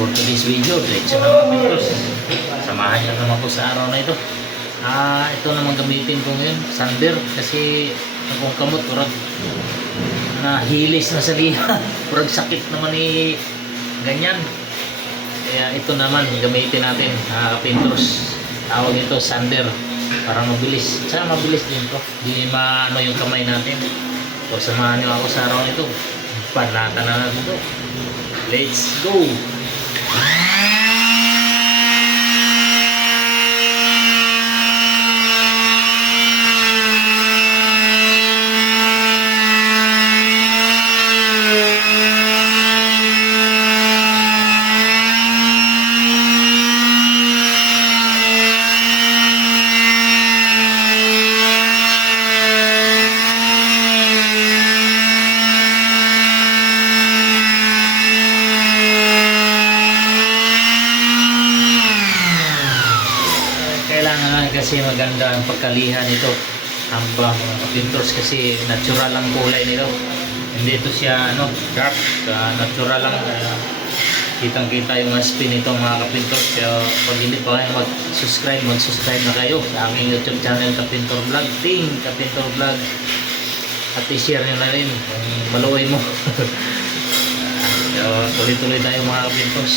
for today's video, diretso na mga kapintros. Samahan nyo naman ko sa araw na ito. Ito naman gamitin ko ngayon, sander, kasi akong kamot, kurag nahilis na sa liha. Kurag sakit naman ganyan. Kaya ito naman gamitin natin, kapintros. Tawag ito sander, para mabilis. Sana mabilis din to, di maano yung kamay natin. So samahan nyo ako sa araw nito. Panatan na natin ito. Let's go! Kasi maganda ang pagkalihan nito hamba mga kapintros, kasi natural ang kulay nito, hindi ito siya dark, natural lang. Kitang kita yung spin nito mga kapintros. Kaya pag hindi pa kayo mag-subscribe na kayo sa aking YouTube channel Kapintor Vlog, Kapintor Vlog, at i-share nyo na rin kung maluoy mo. So, tuloy-tuloy tayo mga kapintros.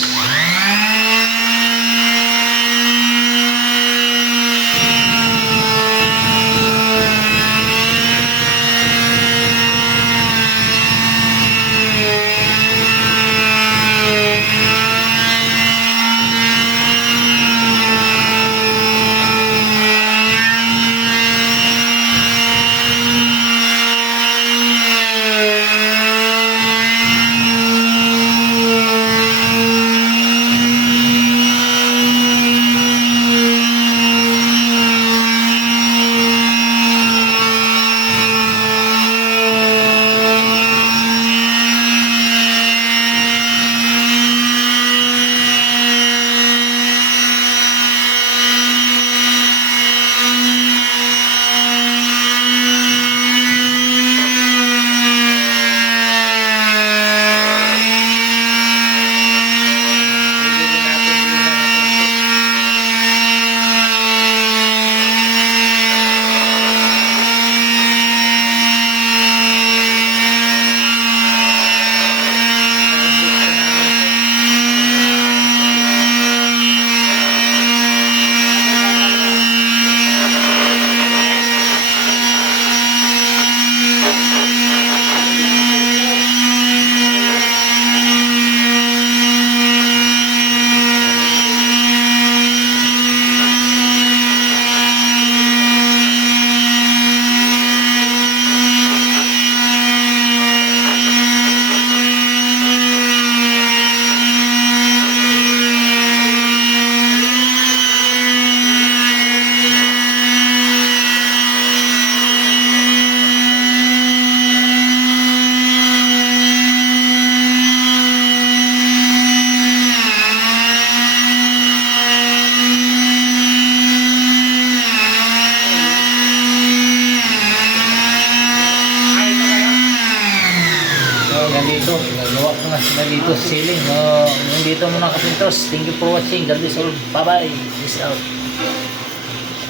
Dito, nagawa ko na sila dito sa ceiling. Yung dito muna kapintros. Thank you for watching. God bless all. Bye bye. Peace out.